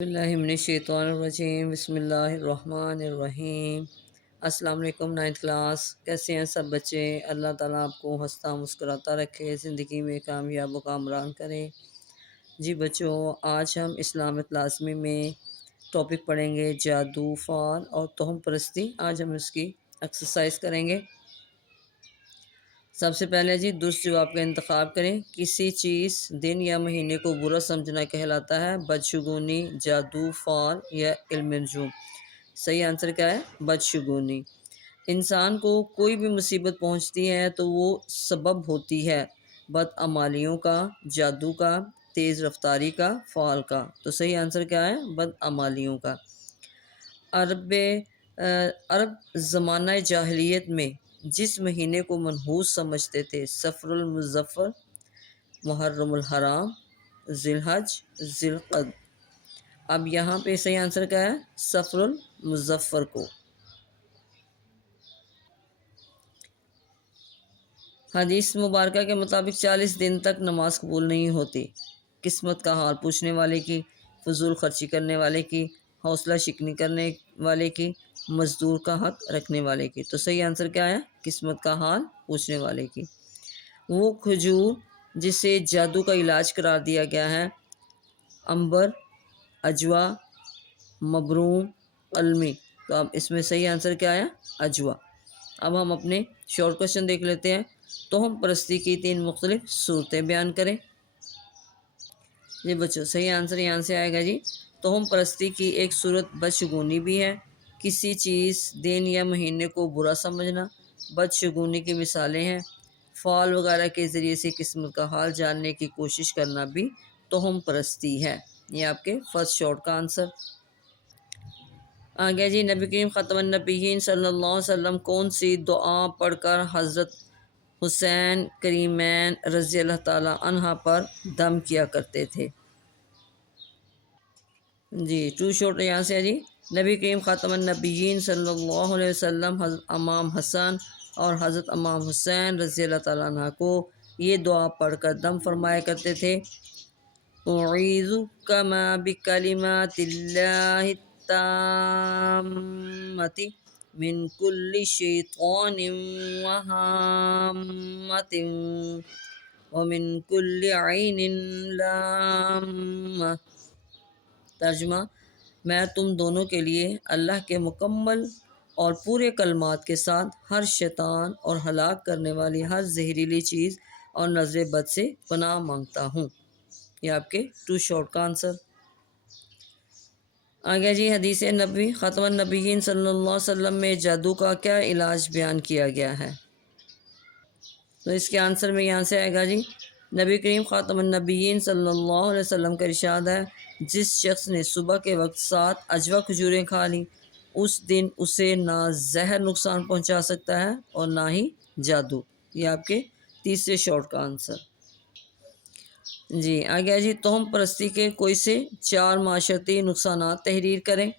اللہ من الشیطان الرجیم بسم اللہ الرحمن الرحیم۔ السلام علیکم نائنتھ کلاس، کیسے ہیں سب بچے؟ اللہ تعالیٰ آپ کو ہنستا مسکراتا رکھے، زندگی میں کامیاب و کامران کرے۔ جی بچوں، آج ہم اسلامت لازمی میں ٹاپک پڑھیں گے جادو، فال اور توہم پرستی۔ آج ہم اس کی ایکسرسائز کریں گے۔ سب سے پہلے جی درست جواب کا انتخاب کریں۔ کسی چیز، دن یا مہینے کو برا سمجھنا کہلاتا ہے بدشگونی، جادو، فال یا علم نجوم۔ صحیح آنسر کیا ہے؟ بدشگونی۔ انسان کو کوئی بھی مصیبت پہنچتی ہے تو وہ سبب ہوتی ہے بدعمالیوں کا، جادو کا، تیز رفتاری کا، فال کا۔ تو صحیح آنسر کیا ہے؟ بدعمالیوں کا۔ عرب زمانہ جاہلیت میں جس مہینے کو منحوس سمجھتے تھے، صفر المظفر، محرم الحرام، ذی الحج، ذی القعدہ۔ اب یہاں پہ صحیح آنسر کیا ہے؟ صفر المظفر کو۔ حدیث مبارکہ کے مطابق 40 دن تک نماز قبول نہیں ہوتی۔ قسمت کا حال پوچھنے والے کی، فضول خرچی کرنے والے کی، حوصلہ شکنی کرنے والے کی، مزدور کا حق رکھنے والے کی۔ تو صحیح آنسر کیا ہے؟ قسمت کا حال پوچھنے والے کی۔ وہ کھجور جسے جادو کا علاج قرار دیا گیا ہے، عنبر، عجوا، مبروم، قلمی۔ تو اب اس میں صحیح آنسر کیا ہے؟ عجوا۔ اب ہم اپنے شارٹ کوشچن دیکھ لیتے ہیں۔ توہم پرستی کی 3 مختلف صورتیں بیان کریں۔ جی بچوں، صحیح آنسر یہاں سے آئے گا جی۔ توہم پرستی کی ایک صورت بدشگونی بھی ہے۔ کسی چیز، دن یا مہینے کو برا سمجھنا۔ بدشگونی کی مثالیں ہیں فال وغیرہ کے ذریعے سے قسمت کا حال جاننے کی کوشش کرنا بھی توہم پرستی ہے۔ یہ آپ کے فرسٹ شارٹ کا آنسر آ گیا جی۔ نبی کریم خاتم النبیین صلی اللہ علیہ وسلم کون سی دعا پڑھ کر حضرت حسین کریمین رضی اللہ تعالیٰ عنہ پر دم کیا کرتے تھے؟ جی ٹو شارٹ یہاں سے ہے جی۔ نبی کریم خاتم النبیین صلی اللہ علیہ وسلم حضرت امام حسن اور حضرت امام حسین رضی اللہ تعالیٰ عنہ کو یہ دعا پڑھ کر دم فرمایا کرتے تھے۔ اعوذکم بکلمات اللہ التامۃ من کل شیطان وہامۃ ومن کل عین لامۃ۔ ترجمہ: میں تم دونوں کے لیے اللہ کے مکمل اور پورے کلمات کے ساتھ ہر شیطان اور ہلاک کرنے والی ہر زہریلی چیز اور نظر بد سے پناہ مانگتا ہوں۔ یہ آپ کے ٹو شارٹ کا آنسر آ گیا جی۔ حدیث نبوی خاتم النبیین صلی اللہ علیہ وسلم میں جادو کا کیا علاج بیان کیا گیا ہے؟ تو اس کے آنسر میں یہاں سے آئے گا جی۔ نبی کریم خاتم النبیین صلی اللہ علیہ وسلم کا ارشاد ہے، جس شخص نے صبح کے وقت 7 عجوا کھجوریں کھا لیں، اس دن اسے نہ زہر نقصان پہنچا سکتا ہے اور نہ ہی جادو۔ یہ آپ کے تیسرے شارٹ کا آنسر جی آ گیا جی۔ توہم پرستی کے کوئی سے 4 معاشرتی نقصانات تحریر کریں۔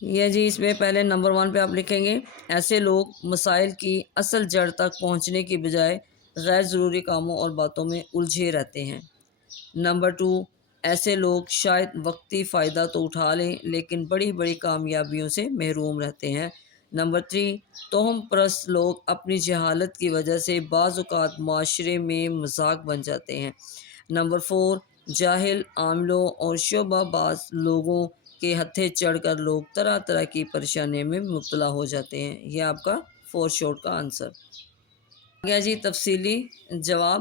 یہ جی اس میں پہلے نمبر 1 پہ آپ لکھیں گے، ایسے لوگ مسائل کی اصل جڑ تک پہنچنے کی بجائے غیر ضروری کاموں اور باتوں میں الجھے رہتے ہیں۔ نمبر 2، ایسے لوگ شاید وقتی فائدہ تو اٹھا لیں لیکن بڑی بڑی کامیابیوں سے محروم رہتے ہیں۔ نمبر 3، توہم پرست لوگ اپنی جہالت کی وجہ سے بعض اوقات معاشرے میں مذاق بن جاتے ہیں۔ نمبر 4، جاہل عاملوں اور شعبہ باز لوگوں کے ہتھے چڑھ کر لوگ طرح طرح کی پریشانی میں مبتلا ہو جاتے ہیں۔ یہ آپ کا 4 شارٹ کا آنسر آ گیا جی۔ تفصیلی جواب: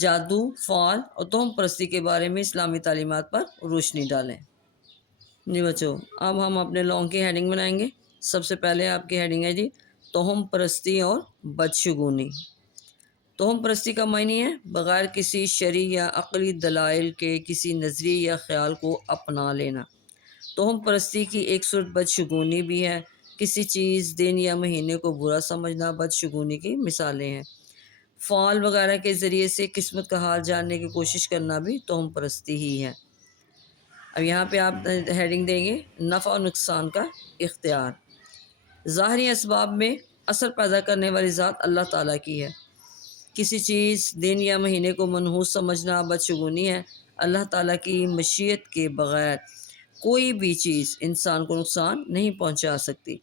جادو، فال اور توہم پرستی کے بارے میں اسلامی تعلیمات پر روشنی ڈالیں۔ جی بچوں، اب ہم اپنے لانگ کی ہیڈنگ بنائیں گے۔ سب سے پہلے آپ کی ہیڈنگ ہے جی توہم پرستی اور بدشگونی۔ توہم پرستی کا معنی ہے بغیر کسی شرعی یا عقلی دلائل کے کسی نظریے یا خیال کو اپنا لینا۔ توہم پرستی کی ایک صورت بدشگونی بھی ہے۔ کسی چیز، دن یا مہینے کو برا سمجھنا بدشگونی کی مثالیں ہیں۔ فال وغیرہ کے ذریعے سے قسمت کا حال جاننے کی کوشش کرنا بھی توہم پرستی ہی ہے۔ اب یہاں پہ آپ ہیڈنگ دیں گے نفع و نقصان کا اختیار۔ ظاہری اسباب میں اثر پیدا کرنے والی ذات اللہ تعالیٰ کی ہے۔ کسی چیز، دن یا مہینے کو منحوس سمجھنا بدشگونی ہے۔ اللہ تعالیٰ کی مشیت کے بغیر کوئی بھی چیز انسان کو نقصان نہیں پہنچا سکتی۔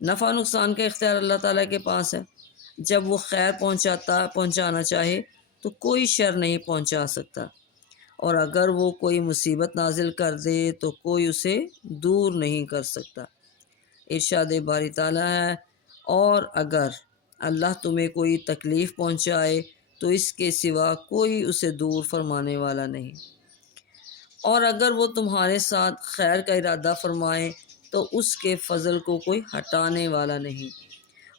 نفع نقصان کا اختیار اللہ تعالیٰ کے پاس ہے۔ جب وہ خیر پہنچانا چاہے تو کوئی شر نہیں پہنچا سکتا، اور اگر وہ کوئی مصیبت نازل کر دے تو کوئی اسے دور نہیں کر سکتا۔ ارشاد باری تعالیٰ ہے، اور اگر اللہ تمہیں کوئی تکلیف پہنچائے تو اس کے سوا کوئی اسے دور فرمانے والا نہیں، اور اگر وہ تمہارے ساتھ خیر کا ارادہ فرمائے تو اس کے فضل کو کوئی ہٹانے والا نہیں۔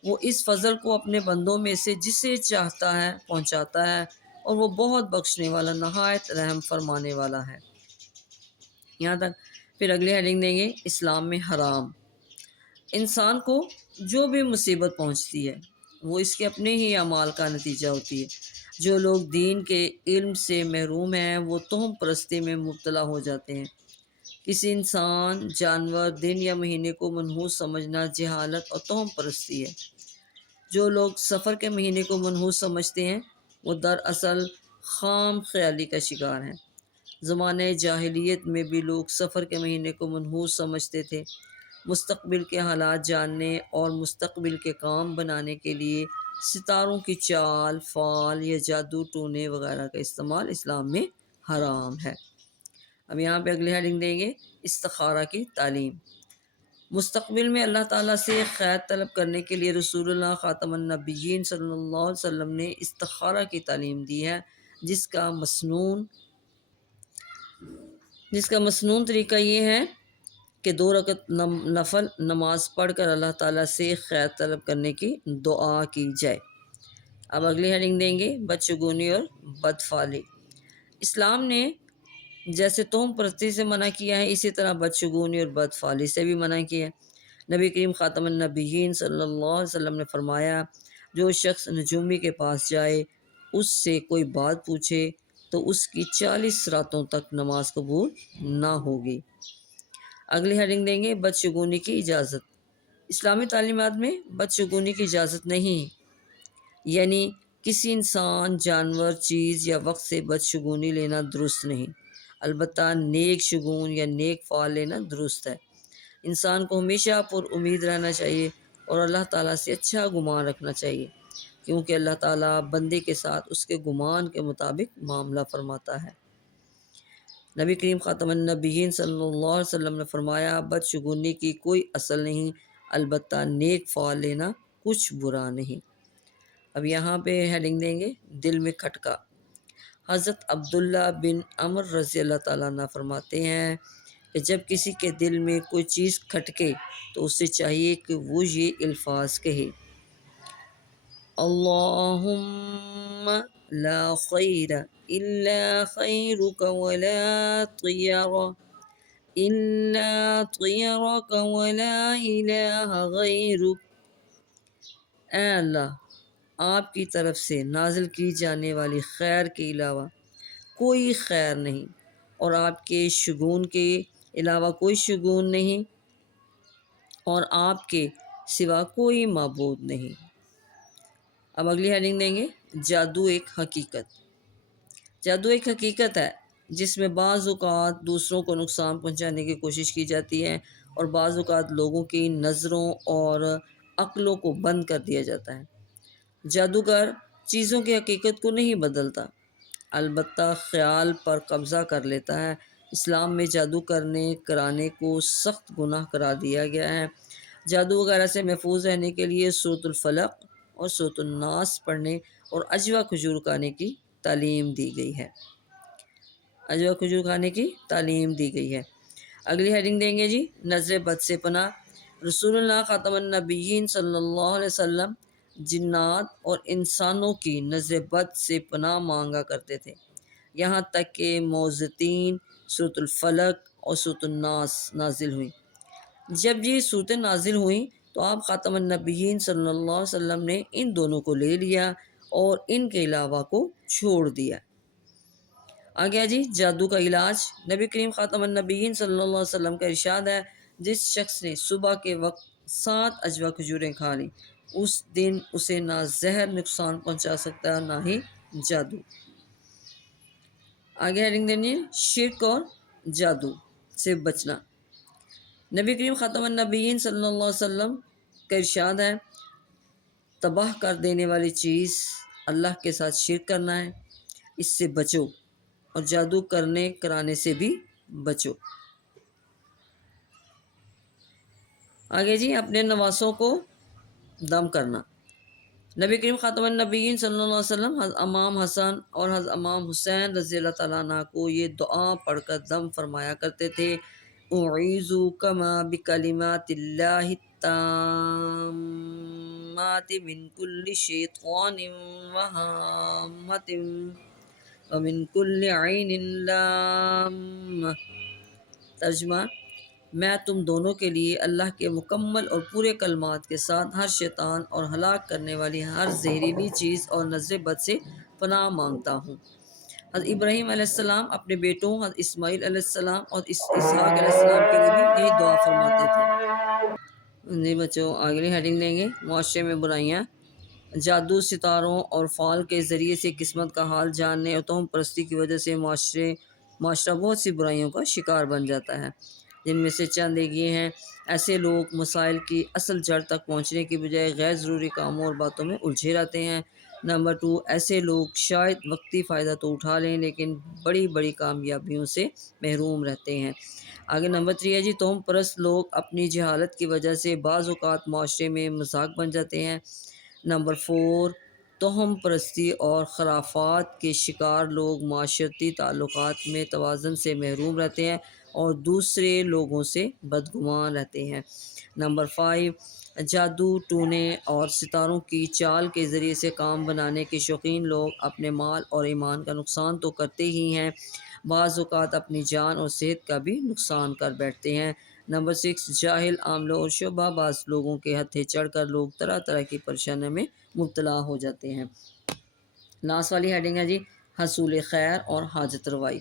وہ اس فضل کو اپنے بندوں میں سے جسے چاہتا ہے پہنچاتا ہے، اور وہ بہت بخشنے والا نہایت رحم فرمانے والا ہے۔ یہاں تک۔ پھر اگلی ہیڈنگ دیں گے اسلام میں حرام۔ انسان کو جو بھی مصیبت پہنچتی ہے وہ اس کے اپنے ہی اعمال کا نتیجہ ہوتی ہے۔ جو لوگ دین کے علم سے محروم ہیں وہ توہم پرستی میں مبتلا ہو جاتے ہیں۔ کسی انسان، جانور، دن یا مہینے کو منحوس سمجھنا جہالت اور توہم پرستی ہے۔ جو لوگ سفر کے مہینے کو منحوس سمجھتے ہیں وہ دراصل خام خیالی کا شکار ہیں۔ زمانے جاہلیت میں بھی لوگ سفر کے مہینے کو منحوس سمجھتے تھے۔ مستقبل کے حالات جاننے اور مستقبل کے کام بنانے کے لیے ستاروں کی چال، فال یا جادو ٹونے وغیرہ کا استعمال اسلام میں حرام ہے۔ اب یہاں پہ اگلی ہیڈنگ دیں گے استخارہ کی تعلیم۔ مستقبل میں اللہ تعالیٰ سے خیر طلب کرنے کے لیے رسول اللہ خاتم النبیین صلی اللہ علیہ وسلم نے استخارہ کی تعلیم دی ہے، جس کا مسنون طریقہ یہ ہے کہ 2 رکعت نفل نماز پڑھ کر اللہ تعالیٰ سے خیر طلب کرنے کی دعا کی جائے۔ اب اگلی ہیڈنگ دیں گے بدشگونی اور بدفعلی۔ اسلام نے جیسے توہم پرستی سے منع کیا ہے، اسی طرح بدشگونی اور بدفعلی سے بھی منع کیا ہے۔ نبی کریم خاتم النبیین صلی اللہ علیہ وسلم نے فرمایا، جو شخص نجومی کے پاس جائے، اس سے کوئی بات پوچھے تو اس کی 40 راتوں تک نماز قبول نہ ہوگی۔ اگلی ہیڈنگ دیں گے بدشگونی کی اجازت۔ اسلامی تعلیمات میں بدشگونی کی اجازت نہیں، یعنی کسی انسان، جانور، چیز یا وقت سے بدشگونی لینا درست نہیں، البتہ نیک شگون یا نیک فعل لینا درست ہے۔ انسان کو ہمیشہ پر امید رہنا چاہیے اور اللہ تعالیٰ سے اچھا گمان رکھنا چاہیے، کیونکہ اللہ تعالیٰ بندے کے ساتھ اس کے گمان کے مطابق معاملہ فرماتا ہے۔ نبی کریم خاتم النبیین صلی اللہ علیہ وسلم نے فرمایا، بدشگونی کی کوئی اصل نہیں، البتہ نیک فعل لینا کچھ برا نہیں۔ اب یہاں پہ ہیڈنگ دیں گے دل میں کھٹکا۔ حضرت عبداللہ بن عمر رضی اللہ تعالیٰ عنہ فرماتے ہیں کہ جب کسی کے دل میں کوئی چیز کھٹکے تو اسے چاہیے کہ وہ یہ الفاظ کہے، اللہم لا خیر الا خیرک ولا طیر الا طیرک ولا الہ غیرک۔ اے اللہ، آپ کی طرف سے نازل کی جانے والی خیر کے علاوہ کوئی خیر نہیں، اور آپ کے شگون کے علاوہ کوئی شگون نہیں، اور آپ کے سوا کوئی معبود نہیں۔ اب اگلی ہیڈنگ دیں گے جادو ایک حقیقت۔ جادو ایک حقیقت ہے جس میں بعض اوقات دوسروں کو نقصان پہنچانے کی کوشش کی جاتی ہے، اور بعض اوقات لوگوں کی نظروں اور عقلوں کو بند کر دیا جاتا ہے۔ جادوگر چیزوں کی حقیقت کو نہیں بدلتا، البتہ خیال پر قبضہ کر لیتا ہے۔ اسلام میں جادو کرانے کو سخت گناہ قرار دیا گیا ہے۔ جادو وغیرہ سے محفوظ رہنے کے لیے سورۃ الفلق اور سورۃ الناس پڑھنے اور عجوہ کھجور کھانے کی تعلیم دی گئی ہے۔ عجوہ کھجور کھانے کی تعلیم دی گئی ہے۔ اگلی ہیڈنگ دیں گے جی نظر بد سے پناہ۔ رسول اللہ خاتم النبیین صلی اللہ علیہ وسلم جنات اور انسانوں کی نظر بد سے پناہ مانگا کرتے تھے، یہاں تک کہ معوذتین، سورۃ الفلق اور سورۃ الناس نازل ہوئیں۔ جب یہ صورتیں نازل ہوئیں تو آپ خاتم النبیین صلی اللہ علیہ وسلم نے ان دونوں کو لے لیا اور ان کے علاوہ کو چھوڑ دیا۔ آ گیا جی جادو کا علاج۔ نبی کریم خاتم النبیین صلی اللہ علیہ وسلم کا ارشاد ہے، جس شخص نے صبح کے وقت 7 عجوہ کھجوریں کھا لی، اس دن اسے نہ زہر نقصان پہنچا سکتا نہ ہی جادو۔ آگے ہیڈنگ دینی ہے شرک اور جادو سے بچنا۔ نبی کریم خاتم النبیین صلی اللہ علیہ وسلم کا ارشاد ہے تباہ کر دینے والی چیز اللہ کے ساتھ شرک کرنا ہے، اس سے بچو، اور جادو کرانے سے بھی بچو۔ آگے جی اپنے نواسوں کو دم کرنا۔ نبی کریم خاتم النبیین صلی اللہ علیہ وسلم حضرت امام حسن اور حضرت امام حسین رضی اللہ تعالیٰ عنہ کو یہ دعا پڑھ کر دم فرمایا کرتے تھے اعیذکما بکلمات اللہ التامات من کل شیطان وہامۃ ومن کل عین لامہ۔ ترجمہ، میں تم دونوں کے لیے اللہ کے مکمل اور پورے کلمات کے ساتھ ہر شیطان اور ہلاک کرنے والی ہر زہریلی چیز اور نظر بد سے پناہ مانگتا ہوں۔ حضرت ابراہیم علیہ السلام اپنے بیٹوں حضرت اسماعیل علیہ السلام اور اسحاق علیہ السلام کے لیے بھی یہی دعا فرماتے تھے۔ جی بچوں آگے ہیڈنگ دیں گے معاشرے میں برائیاں۔ جادو، ستاروں اور فال کے ذریعے سے قسمت کا حال جاننے اور توہم پرستی کی وجہ سے معاشرہ بہت سی برائیوں کا شکار بن جاتا ہے، جن میں سے چند ایک یہ ہیں۔ ایسے لوگ مسائل کی اصل جڑ تک پہنچنے کی بجائے غیر ضروری کاموں اور باتوں میں الجھے رہتے ہیں۔ نمبر 2، ایسے لوگ شاید وقتی فائدہ تو اٹھا لیں لیکن بڑی بڑی کامیابیوں سے محروم رہتے ہیں۔ آگے نمبر 3 ہے جی توہم پرست لوگ اپنی جہالت کی وجہ سے بعض اوقات معاشرے میں مذاق بن جاتے ہیں۔ نمبر 4، توہم پرستی اور خرافات کے شکار لوگ معاشرتی تعلقات میں توازن سے محروم رہتے ہیں اور دوسرے لوگوں سے بدگمان رہتے ہیں۔ نمبر 5، جادو ٹونے اور ستاروں کی چال کے ذریعے سے کام بنانے کے شوقین لوگ اپنے مال اور ایمان کا نقصان تو کرتے ہی ہیں، بعض اوقات اپنی جان اور صحت کا بھی نقصان کر بیٹھتے ہیں۔ نمبر 6، جاہل عاملوں اور شعبہ باز لوگوں کے ہتھے چڑھ کر لوگ طرح طرح کی پریشانیوں میں مبتلا ہو جاتے ہیں۔ لاسٹ والی ہیڈنگ ہے جی حصول خیر اور حاجت روائی۔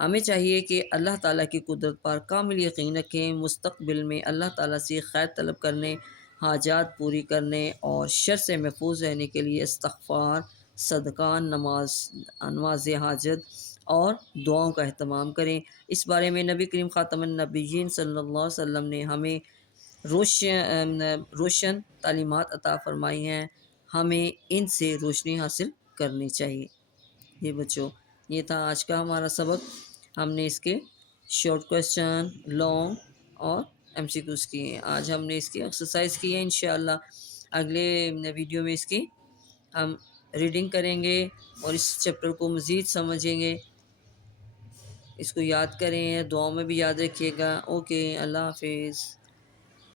ہمیں چاہیے کہ اللہ تعالیٰ کی قدرت پر کامل یقین رکھیں، مستقبل میں اللہ تعالیٰ سے خیر طلب کرنے، حاجات پوری کرنے اور شر سے محفوظ رہنے کے لیے استغفار، صدقہ، نماز حاجت اور دعاؤں کا اہتمام کریں۔ اس بارے میں نبی کریم خاتم النبیین صلی اللہ علیہ وسلم نے ہمیں روشن تعلیمات عطا فرمائی ہیں، ہمیں ان سے روشنی حاصل کرنی چاہیے۔ یہ بچوں یہ تھا آج کا ہمارا سبق۔ ہم نے اس کے شارٹ کویسچن، لانگ اور MCQs کیے ہیں۔ آج ہم نے اس کی ایکسرسائز کی ہے، انشاءاللہ اگلے ویڈیو میں اس کی ہم ریڈنگ کریں گے اور اس چیپٹر کو مزید سمجھیں گے، اس کو یاد کریں، دعاؤں میں بھی یاد رکھیے گا۔ اوکے، اللہ حافظ۔